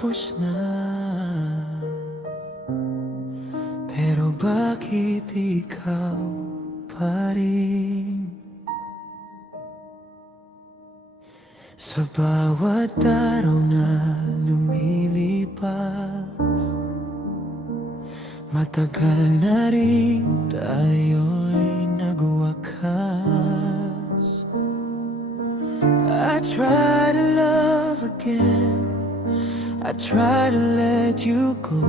tapos na. Pero bakit ikaw pa rin? Sa bawat araw na lumilipas, matagal na rin tayo'y nagwakas. I try to love again, I try to let you go,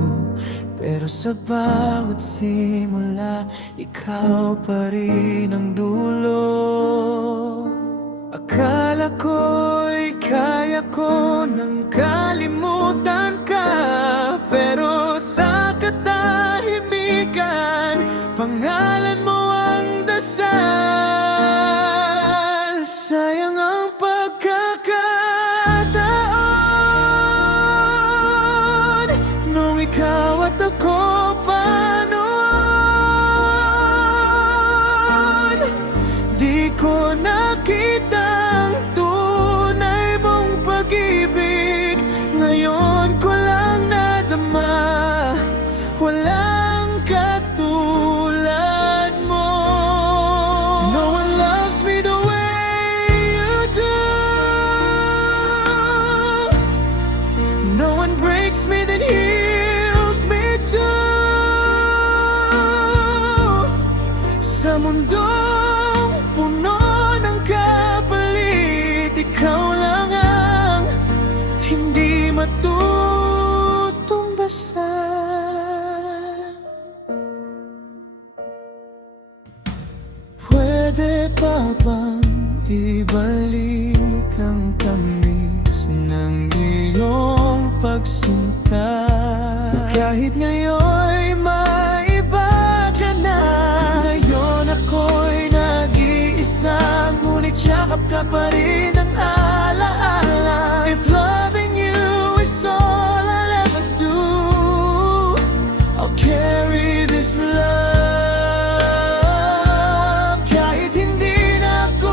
pero sa bawat simula, ikaw pa rin ang dulo. Akala ko'y kaya ko nang kalimutan ka, pero sa katahimikan, pangalan mo ang dasal. Sayang ang pagkakataon nung ikaw at ako pa noon. Di ko nakitang tunay mong pag-ibig, ngayon ko lang nadama, walang katulad mo. No one loves me the way you do, no one breaks me then heals me too. Sa mundong puno ng kapalit, ikaw lang ang hindi matutumbasan. Pwede pa bang ibalik ang tamis ng iyong pagsinta? Kahit ngayon'y maiba ka na, ngayon ako'y nag-iisa, ngunit yakap ka pa rin ang alaala. If loving you is all I'll ever do, I'll carry this love, kahit hindi na ako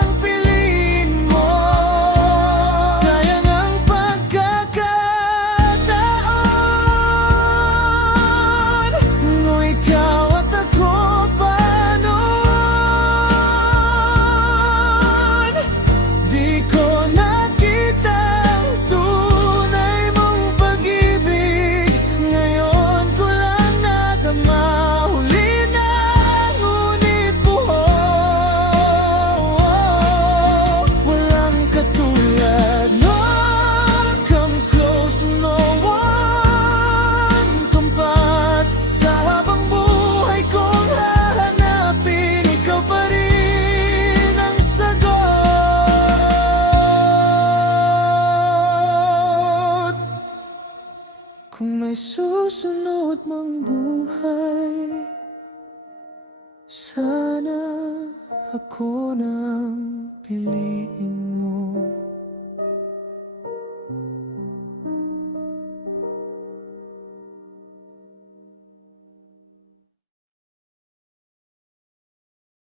ang piliin mo. Sayang ang pagkakataon nung ikaw at ako pa noon. Di ko nakitang tunay mong pag-ibig, ngayon ko lang nadama, huli na ngunit buo. Walang katulad, no one comes close, no one compares. Sa habang buhay kong hahanapin, ikaw pa rin ang sagot. Kung may susunod mang buhay, sana ako nang piliin.